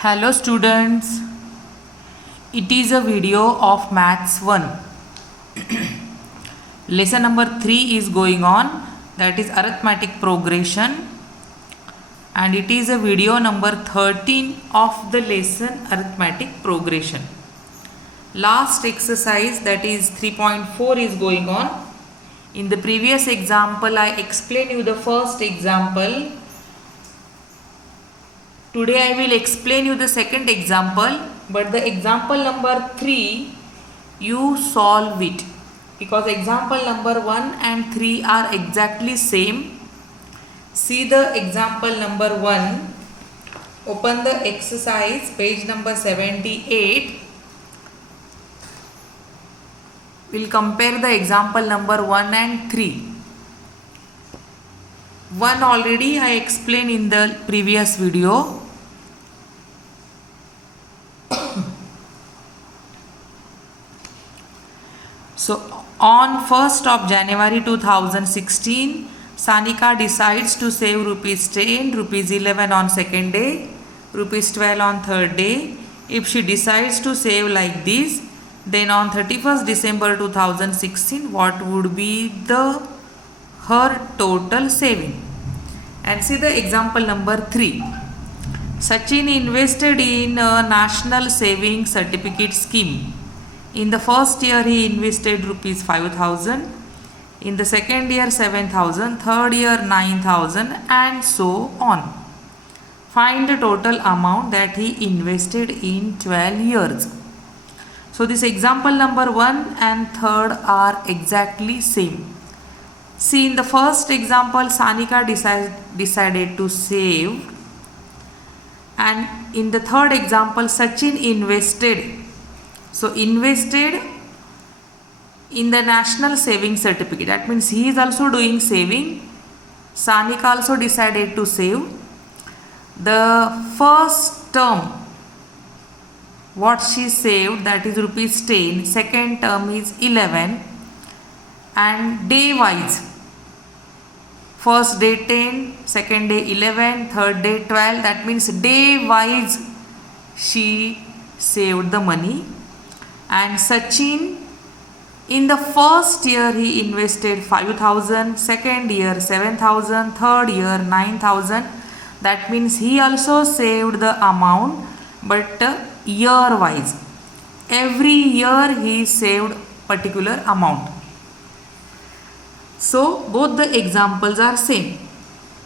Hello students, it is a video of Maths 1. Lesson number 3 is going on, that is arithmetic progression, and it is a video number 13 of the lesson arithmetic progression. Last exercise, that is 3.4, is going on. In the previous example I explained you the first example. Today I will explain you the second example, but the example number 3 you solve it, because example number 1 and 3 are exactly same. See the example number 1, open the exercise page number 78. We'll compare the example number 1 and 3. 1 already I explained in the previous video. So on 1st of January 2016, Sanika decides to save rupees 10, rupees 11 on second day, rupees 12 on third day. If she decides to save like this, then on 31st December 2016, what would be her total saving? And see the example number 3. Sachin invested in a national savings certificate scheme. In the first year he invested rupees 5,000, in the second year 7,000, third year 9,000, and so on. Find the total amount that he invested in 12 years. So this example number 1 and 3rd are exactly same. See, in the first example Sanika decided to save, and in the third example Sachin invested. So invested in the national saving certificate. That means he is also doing saving. Sanika also decided to save. The first term what she saved, that is rupees 10. Second term is 11. And day wise, first day 10, second day 11, third day 12. That means day wise she saved the money. And Sachin, in the first year he invested 5,000, second year 7,000, third year 9,000. That means he also saved the amount, but year wise. Every year he saved particular amount. So both the examples are same.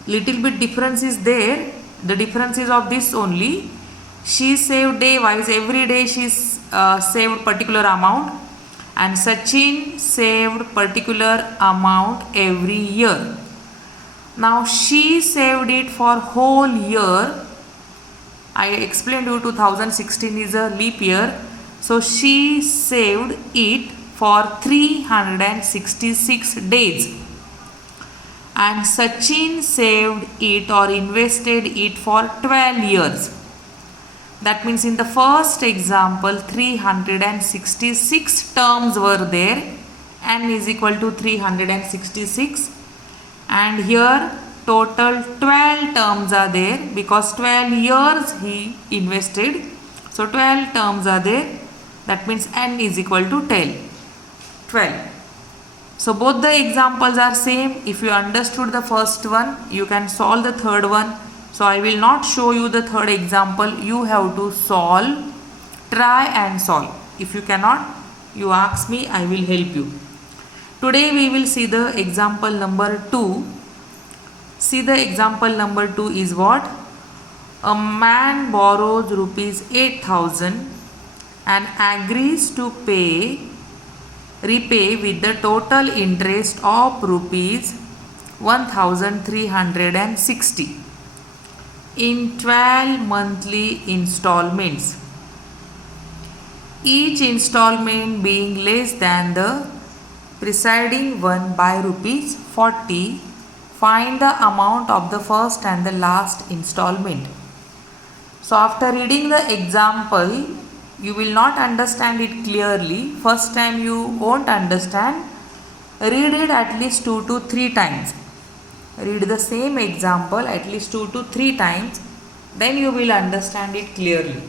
Little bit difference is there. The difference is of this only. She saved day wise, every day she saved particular amount, and Sachin saved particular amount every year. Now she saved it for whole year. I explained you 2016 is a leap year, so she saved it for 366 days, and Sachin saved it or invested it for 12 years. That means in the first example 366 terms were there, n is equal to 366, and here total 12 terms are there because 12 years he invested. So 12 terms are there, that means n is equal to 12. So both the examples are same. If you understood the first one, you can solve the third one. So I will not show you the third example. You have to solve, try and solve. If you cannot, you ask me, I will help you. Today we will see the example number 2. See the example number 2 is what? A man borrows rupees 8,000 and agrees to repay with the total interest of rupees 1,360 in 12 monthly installments, each installment being less than the preceding one by rupees 40. Find the amount of the first and the last installment. So after reading the example, you will not understand it clearly. First time you won't understand. Read it at least 2 to 3 times. Read the same example at least 2 to 3 times. Then you will understand it clearly.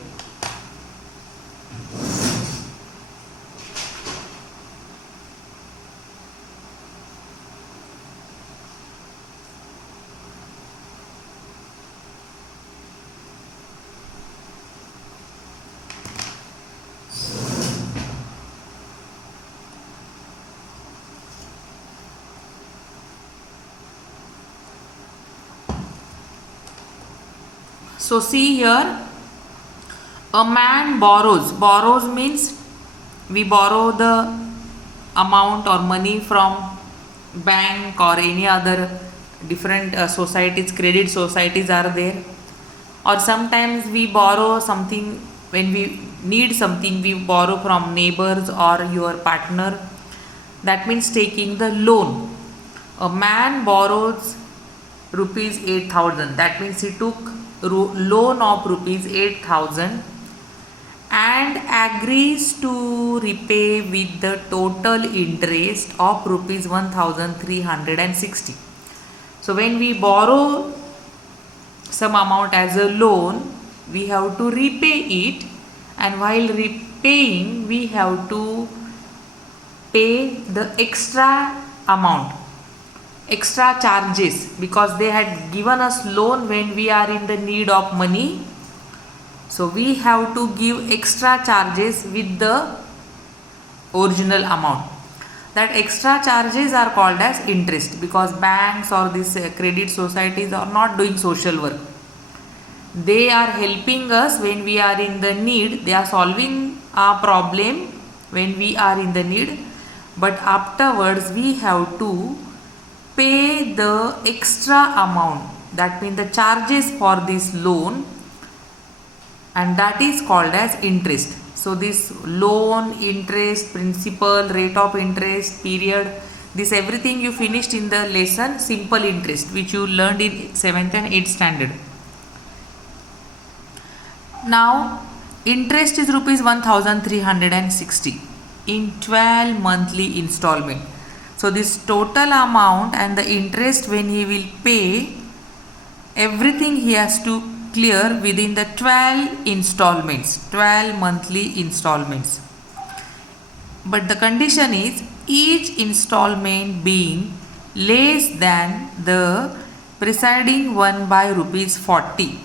So see here, a man borrows. Borrows means we borrow the amount or money from bank or any other different societies, credit societies are there. Or sometimes we borrow something when we need something, we borrow from neighbors or your partner. That means taking the loan. A man borrows rupees 8,000. That means he took loan of rupees 8,000 and agrees to repay with the total interest of rupees 1,360. So when we borrow some amount as a loan, we have to repay it, and while repaying we have to pay the extra amount, extra charges, because they had given us loan when we are in the need of money. So we have to give extra charges with the original amount. That extra charges are called as interest, because banks or these credit societies are not doing social work. They are helping us when we are in the need. They are solving our problem when we are in the need, but afterwards we have to pay the extra amount, that means the charges for this loan, and that is called as interest. So this loan, interest, principal, rate of interest, period, this everything you finished in the lesson simple interest, which you learned in 7th and 8th standard. Now interest is rupees 1,360 in 12 monthly installment. So this total amount and the interest when he will pay, everything he has to clear within the 12 installments, 12 monthly installments. But the condition is each installment being less than the preceding one by rupees 40.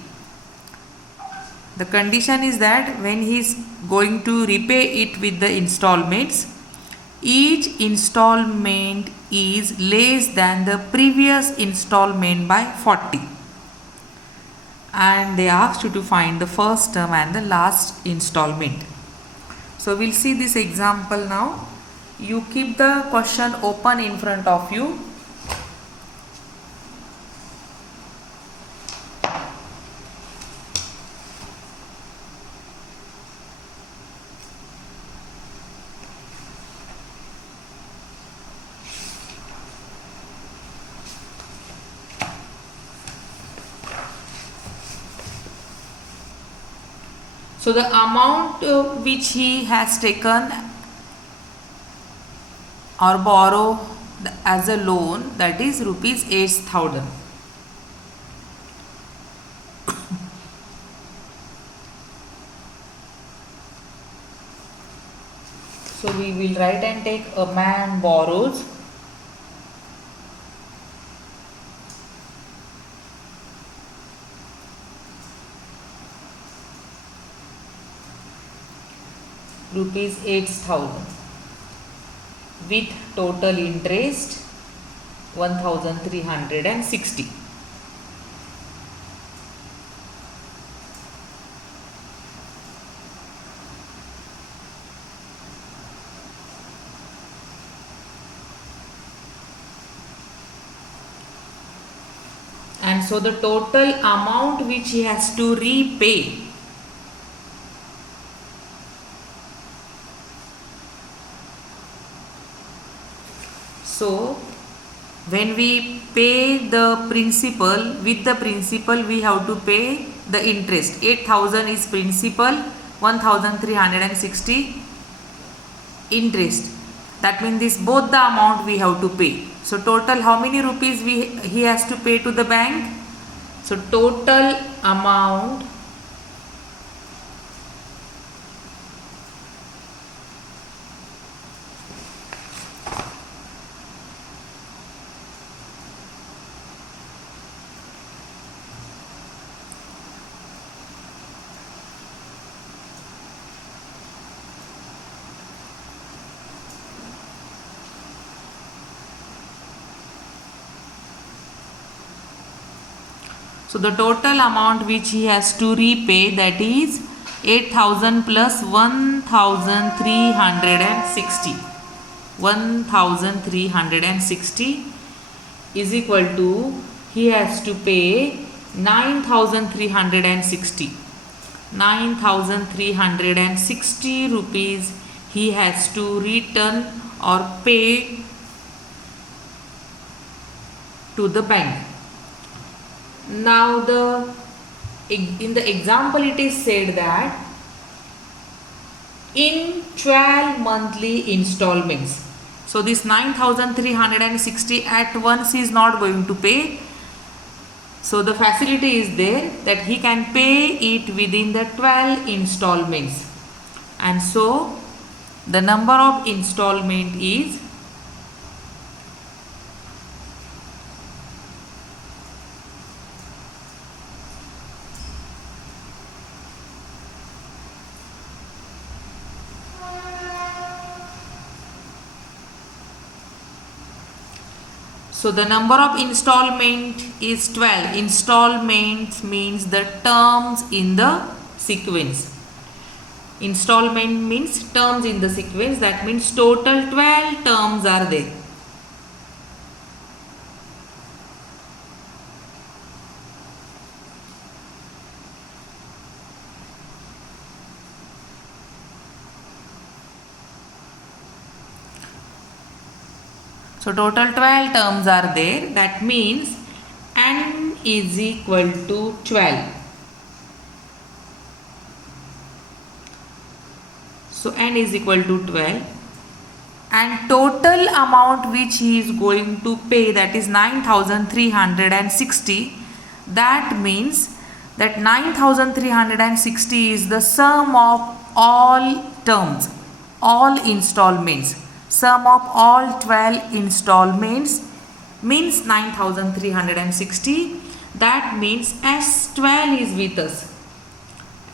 The condition is that when he is going to repay it with the installments, each installment is less than the previous installment by 40. And they asked you to find the first term and the last installment. So we'll see this example now. You keep the question open in front of you. So the amount which he has taken or borrow as a loan, that is rupees 8,000. So we will write and take a man borrows rupees 8,000 with total interest 1,360. And so the total amount which he has to repay So when we pay the principal, with the principal we have to pay the interest. 8,000 is principal, 1,360 interest. That means this both the amount we have to pay. So total how many rupees he has to pay to the bank? So total amount So the total amount which he has to repay, that is 8,000 plus 1,360. 1,360 is equal to, he has to pay 9,360. 9,360 rupees he has to return or pay to the bank. Now in the example it is said that in 12 monthly installments. So this 9,360 at once is not going to pay. So the facility is there that he can pay it within the 12 installments. And so the number of installment is So the number of installment is 12. Installments means the terms in the sequence. Installment means terms in the sequence. That means total 12 terms are there. So total 12 terms are there. That means n is equal to 12. So n is equal to 12. And total amount which he is going to pay, that is 9,360. That means that 9,360 is the sum of all terms, all installments. Sum of all 12 installments means 9,360. That means S12 is with us.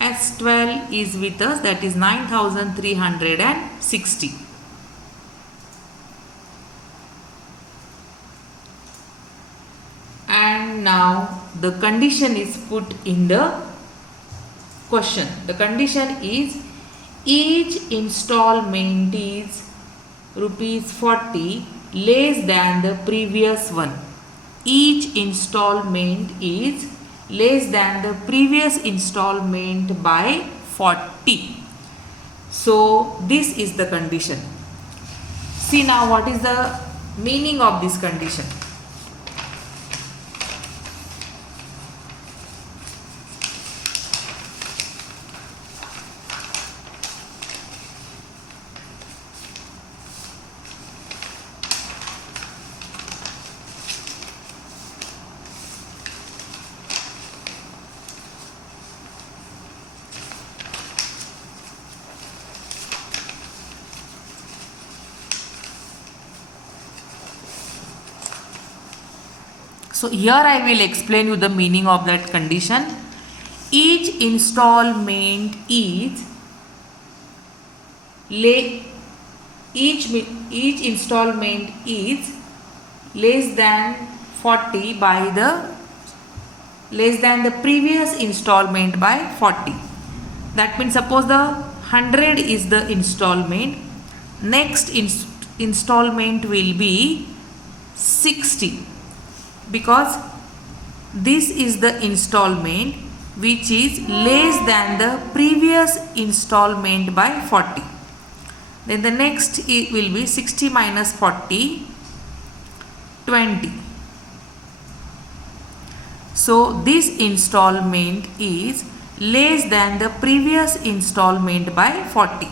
S12 is with us, that is 9,360. And now the condition is put in the question. The condition is each installment is rupees 40 less than the previous one. Each installment is less than the previous installment by 40. So this is the condition. See now what is the meaning of this condition. So here I will explain you the meaning of that condition. Each installment is each installment is less than 40 by the less than the previous installment by 40. That means suppose the 100 is the installment, next installment will be 60, because this is the installment which is less than the previous installment by 40. Then the next it will be 60 minus 40, 20. So this installment is less than the previous installment by 40.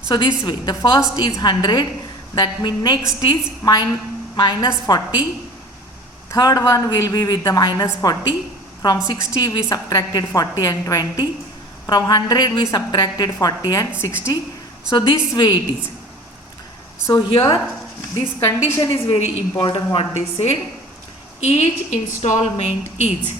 So this way, the first is 100, that means next is minus 40. Third one will be with the minus 40. From 60 we subtracted 40 and 20. From 100 we subtracted 40 and 60. So this way it is. So here this condition is very important what they said. Each installment is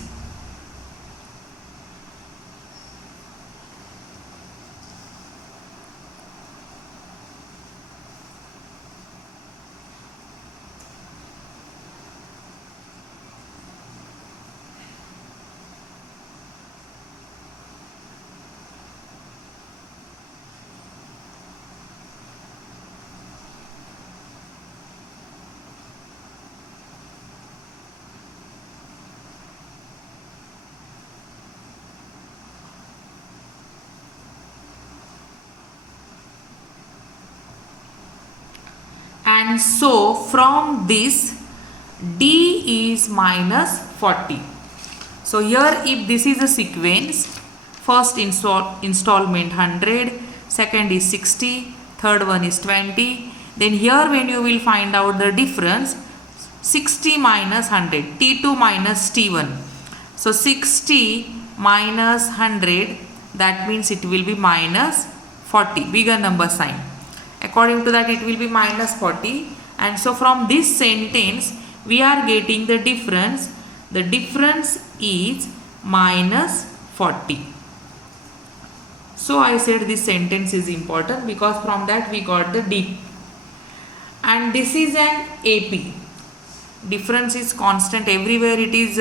and so from this D is minus 40. So here if this is a sequence, first installment 100, second is 60, third one is 20. Then here when you will find out the difference, 60 minus 100, T2 minus T1. So 60 minus 100, that means it will be minus 40, bigger number sign. According to that it will be minus 40, and so from this sentence we are getting the difference. The difference is minus 40. So I said this sentence is important because from that we got the D. And this is an AP. Difference is constant everywhere. It is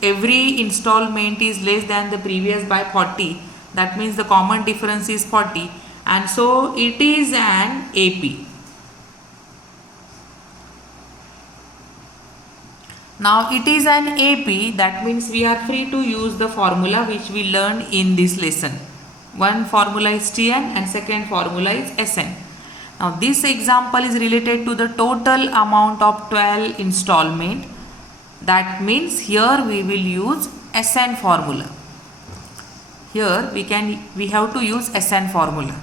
every installment is less than the previous by 40. That means the common difference is 40. And so it is an AP. Now it is an AP, that means we are free to use the formula which we learned in this lesson. One formula is Tn and second formula is Sn. Now this example is related to the total amount of 12 installment. That means here we will use Sn formula. Here we have to use Sn formula.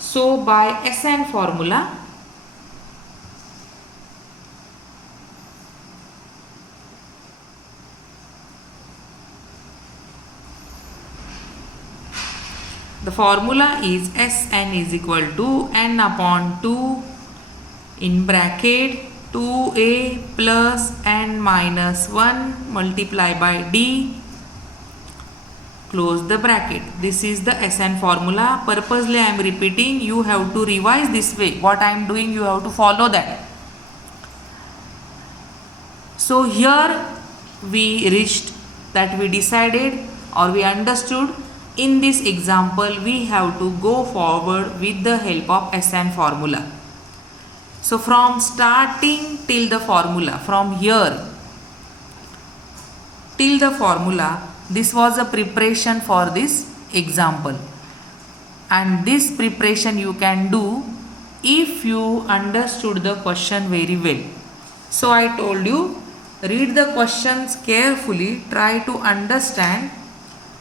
So by Sn formula, the formula is Sn is equal to n upon 2 in bracket 2a plus n minus 1 multiply by d, close the bracket. This is the Sn formula. Purposely I am repeating, you have to revise this way. What I am doing, you have to follow that. So here we reached that we decided or we understood in this example we have to go forward with the help of Sn formula. So from starting till the formula, from here till the formula, this was a preparation for this example, and this preparation you can do if you understood the question very well. So I told you, read the questions carefully, try to understand.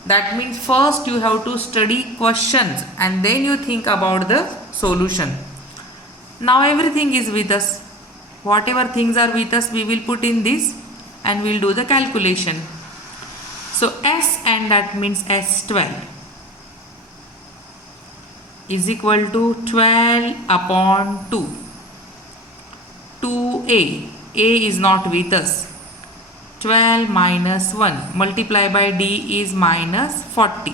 That means first you have to study questions and then you think about the solution. Now everything is with us. Whatever things are with us we will put in this and we will do the calculation. So Sn, that means S12 is equal to 12 upon 2. 2a, a is not with us. 12 minus 1 multiply by d is minus 40.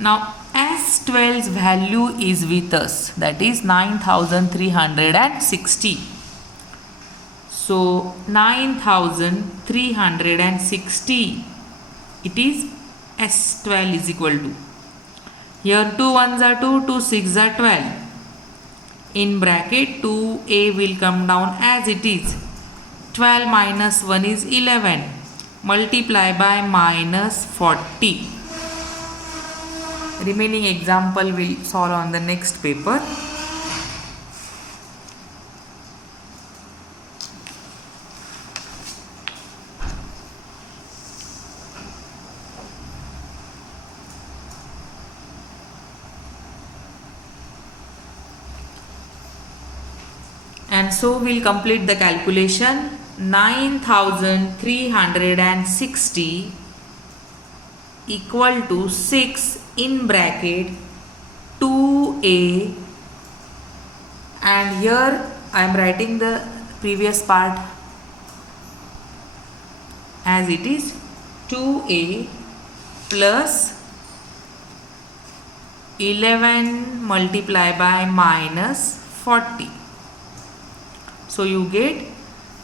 Now S12's value is with us, that is 9360. So 9360, it is S12 is equal to, here 2 ones are 2, 2 6 are 12. In bracket 2a will come down as it is. 12 minus 1 is 11. Multiply by minus 40. Remaining example will solve on the next paper. And so we'll complete the calculation. 9360 equal to 6 in bracket 2a, and here I am writing the previous part as it is, 2a plus 11 multiplied by minus 40. So you get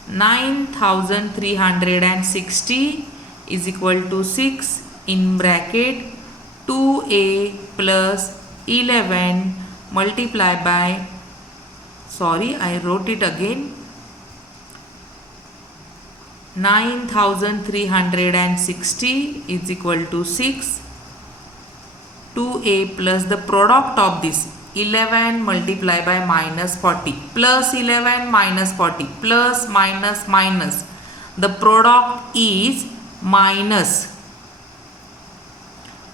9360 is equal to 6 in bracket 2a plus 11 multiplied by, sorry, I wrote it again, 9360 is equal to 6, 2a plus the product of this 11 multiplied by minus 40, plus 11 minus 40, plus minus minus, the product is minus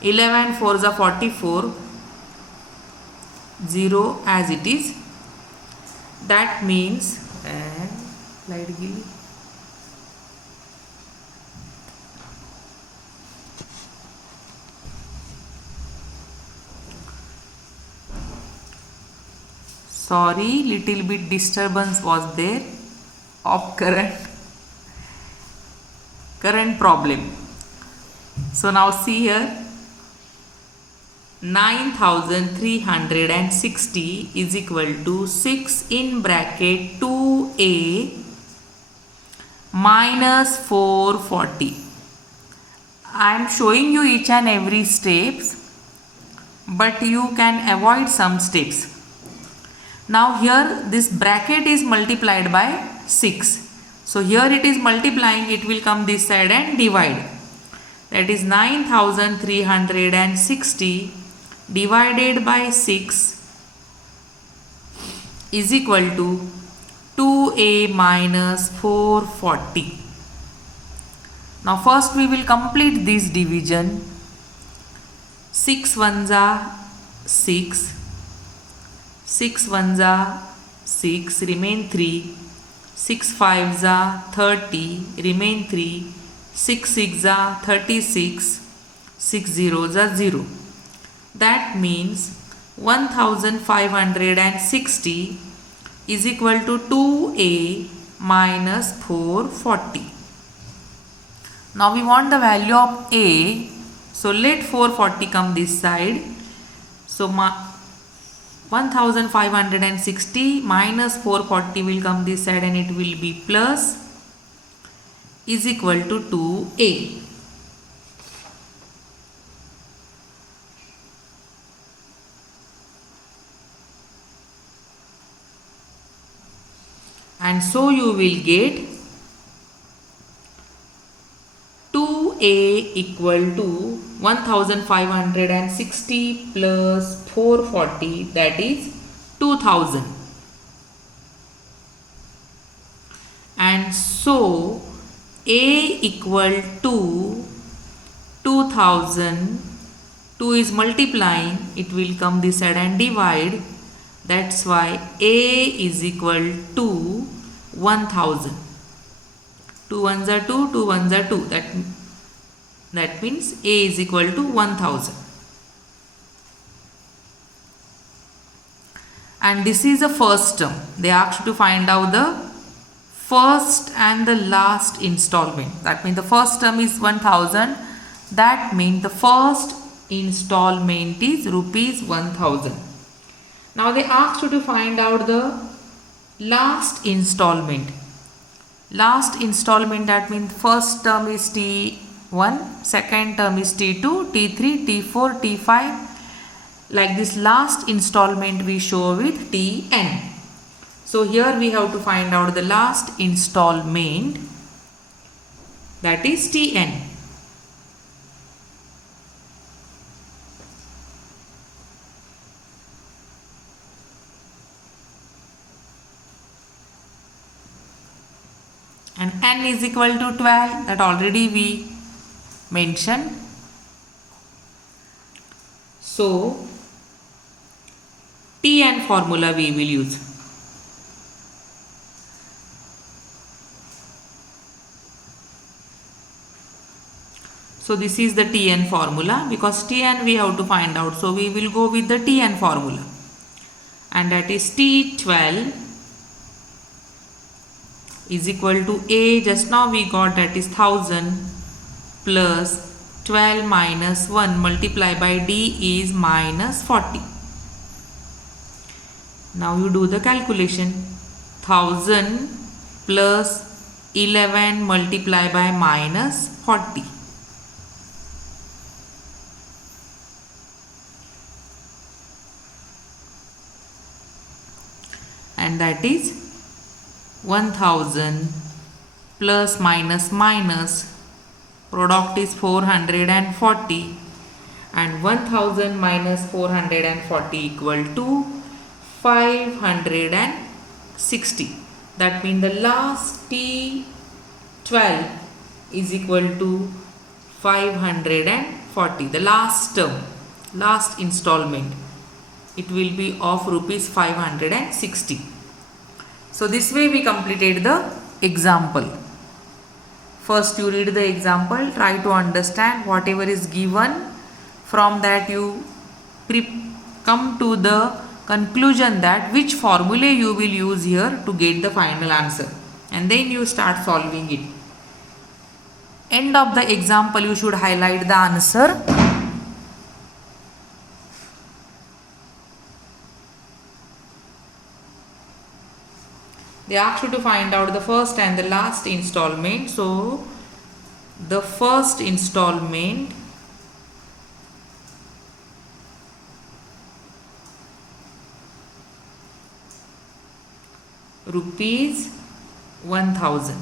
11 4s are 44, 0 as it is. That means sorry, little bit disturbance was there of current problem. So now see here, 9360 is equal to 6 in bracket 2a minus 440. I am showing you each and every steps, but you can avoid some steps. Now here this bracket is multiplied by 6. So here it is multiplying, it will come this side and divide. That is 9360 divided by 6 is equal to 2a minus 440. Now first we will complete this division. 6 ones are 6, 6 ones are 6, remain 3, 6 fives are 30, remain 3, 6 six are 36, 6 zeros are 0. That means 1560 is equal to 2a minus 440. Now we want the value of a, so let 440 come this side. So 1560 minus 440 will come this side and it will be plus, is equal to 2a. And so you will get 2a equal to 1560 plus 440, that is 2000. And so a equal to 2000, 2 is multiplying, it will come this side and divide. That's why a is equal to 1000. 2 ones are 2, 2 ones are 2. That means a is equal to 1000. And this is the first term. They asked to find out the first and the last installment. That means the first term is 1000. That means the first installment is rupees 1000. Now they asked you to find out the last installment. Last installment, that means first term is T1, second term is T2, T3, T4, T5. Like this last installment we show with Tn. So here we have to find out the last installment, that is Tn. And n is equal to 12, that already we mentioned. So Tn formula we will use. So this is the Tn formula, because Tn we have to find out. So we will go with the Tn formula, and that is T12 is equal to A, just now we got, that is 1000 plus 12 minus 1 multiplied by D is minus 40. Now you do the calculation. 1000 plus 11 multiplied by minus 40. And that is 1000 plus minus minus, product is 440, and 1000 minus 440 equal to 560. That means the last T12 is equal to 540. The last term, last installment, it will be of rupees 560. So this way we completed the example. First you read the example, try to understand whatever is given. From that you come to the conclusion that which formula you will use here to get the final answer, and then you start solving it. End of the example you should highlight the answer. They asked you to find out the first and the last installment. So the first installment rupees 1000,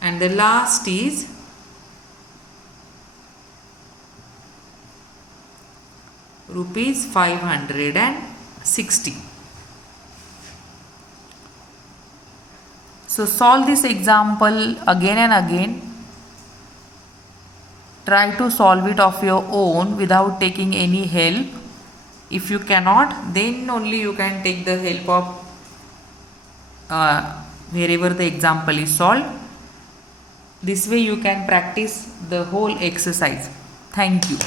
and the last is rupees 560. So solve this example again and again. Try to solve it of your own without taking any help. If you cannot, then only you can take the help of wherever the example is solved. This way you can practice the whole exercise. Thank you.